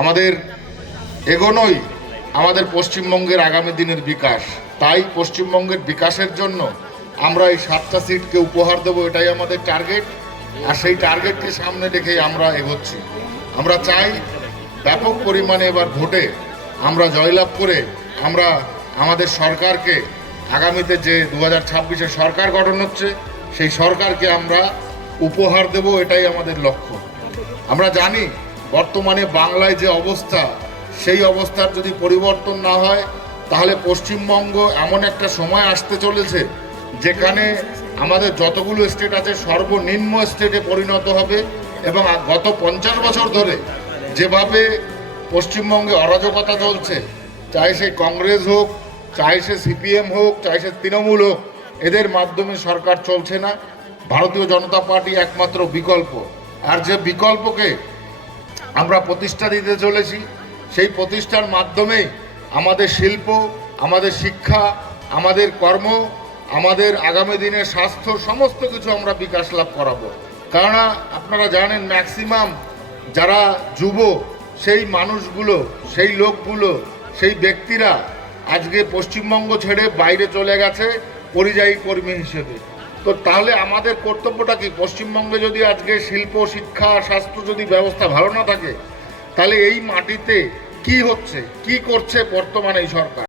আমাদের এগোনোই আমাদের পশ্চিমবঙ্গের আগামী দিনের বিকাশ। তাই পশ্চিমবঙ্গের বিকাশের জন্য আমরা এই 7টা সিটকে উপহার দেবো, এটাই আমাদের টার্গেট। আর সেই টার্গেটকে সামনে রেখেই আমরা এগোচ্ছি। আমরা চাই ব্যাপক পরিমাণে এবার ভোটে আমরা জয়লাভ করে আমরা আমাদের সরকারকে আগামীতে যে 2026-এ সরকার গঠন হচ্ছে সেই সরকারকে আমরা উপহার দেব, এটাই আমাদের লক্ষ্য। আমরা জানি বর্তমানে বাংলায় যে অবস্থা, সেই অবস্থার যদি পরিবর্তন না হয় তাহলে পশ্চিমবঙ্গ এমন একটা সময় আসতে চলেছে যেখানে আমাদের যতগুলো স্টেট আছে সর্বনিম্ন স্টেটে পরিণত হবে। এবং গত 50 বছর ধরে যেভাবে পশ্চিমবঙ্গে অরাজকতা চলছে, চাই সে কংগ্রেস হোক, চাই সে সিপিএম হোক, চাই সে তৃণমূল হোক, এদের মাধ্যমে সরকার চলছে না। ভারতীয় জনতা পার্টি একমাত্র বিকল্প। আর যে বিকল্পকে আমরা প্রতিষ্ঠা দিতে চলেছি, সেই প্রতিষ্ঠার মাধ্যমেই আমাদের শিল্প, আমাদের শিক্ষা, আমাদের কর্ম, আমাদের আগামী দিনের স্বাস্থ্য, সমস্ত কিছু আমরা বিকাশ লাভ করাবো। কেননা আপনারা জানেন ম্যাক্সিমাম যারা যুব, সেই মানুষগুলো, সেই লোকগুলো, সেই ব্যক্তিরা আজকে পশ্চিমবঙ্গ ছেড়ে বাইরে চলে গেছে পরিযায়ী কর্মী হিসেবে। তো তাহলে আমাদের কর্তব্যটা কি? পশ্চিমবঙ্গে যদি আজকে শিল্প, শিক্ষা, স্বাস্থ্য যদি ব্যবস্থা ভালো না থাকে, তাহলে এই মাটিতে কি হচ্ছে, কি করছে বর্তমানে এই সরকার?